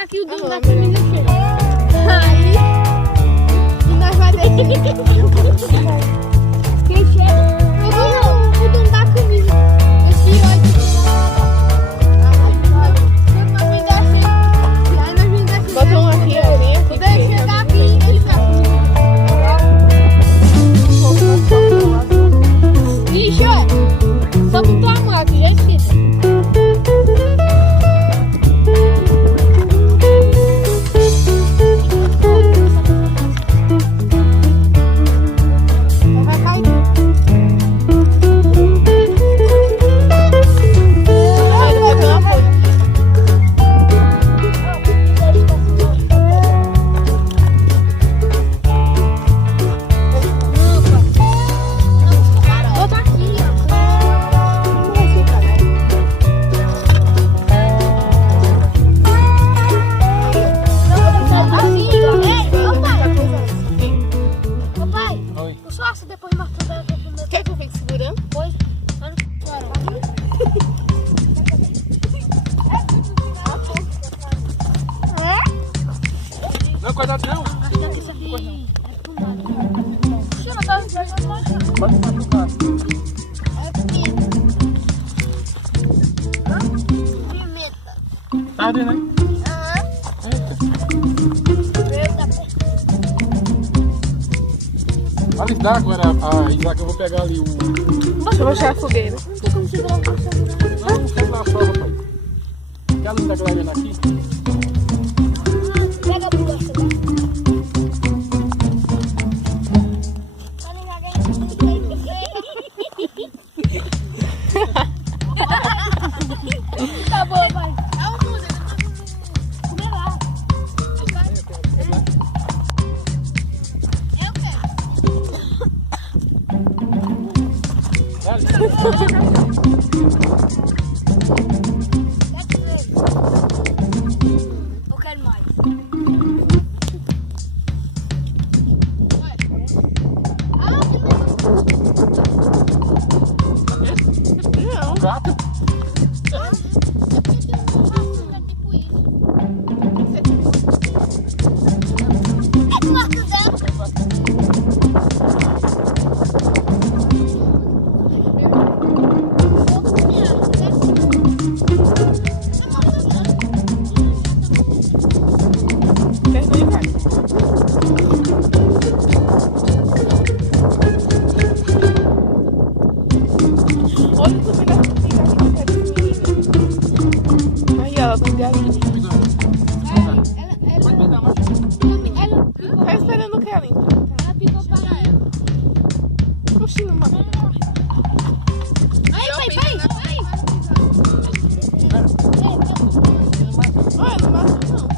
chegar aqui, o dono da comida chega. Aí, e nós vai ter que... Quem chega? O dono da comida. Esse hoje. Quando nós vem descer, aí nós vem descer. Botou uma aqui, ali. Quando ele chegar aqui, ele tá. Ixi, ué. Só com tua mão aqui, já esqueci. Vai cair. Ai, não tem uma folha. Bota aqui, ó. Ô pai, Oi. o sócio depois marcou pra comer. Quer que eu fique segurando? Depois, olha Não, cuidado não. acho que isso aqui é tomate. Chama, tá? Pode machucar. É pimenta. Pimenta. Tá ardendo aí? Aham. Eita. Ali dá agora, Isaac, eu vou pegar ali o... Deixa eu baixar a fogueira. Não tem como segurar o coração. Não, quer lá só, rapaz. Quer a luz da galera aqui? Pega a bolacha, né? Tá ligado aí? Tá bom, pai. Comer lá. Eu quero. Dale. Eu quero mais. Não. Prato? Termina, vai. Olha o que eu pegar. Aí, ela tá galinha. Pode pegar, mas... Tá esperando o Kellen. Ela picou para ela. Oxi, não mata. Aí, pai. Olha, não mata não.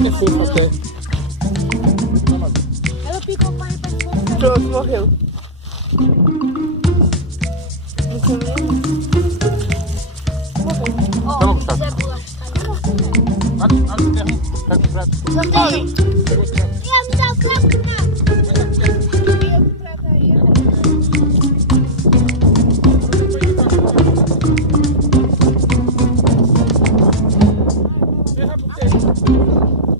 É fofo até. Não, mas... Ela picou para ele. Pronto, morreu. Não comeu? Morreu. Ó, Toma, Gustavo. Zé Bolacha. Ali, derruba. Pega o prato. Olha. Pega o prato. Me dá o prato, Vem, rapaz.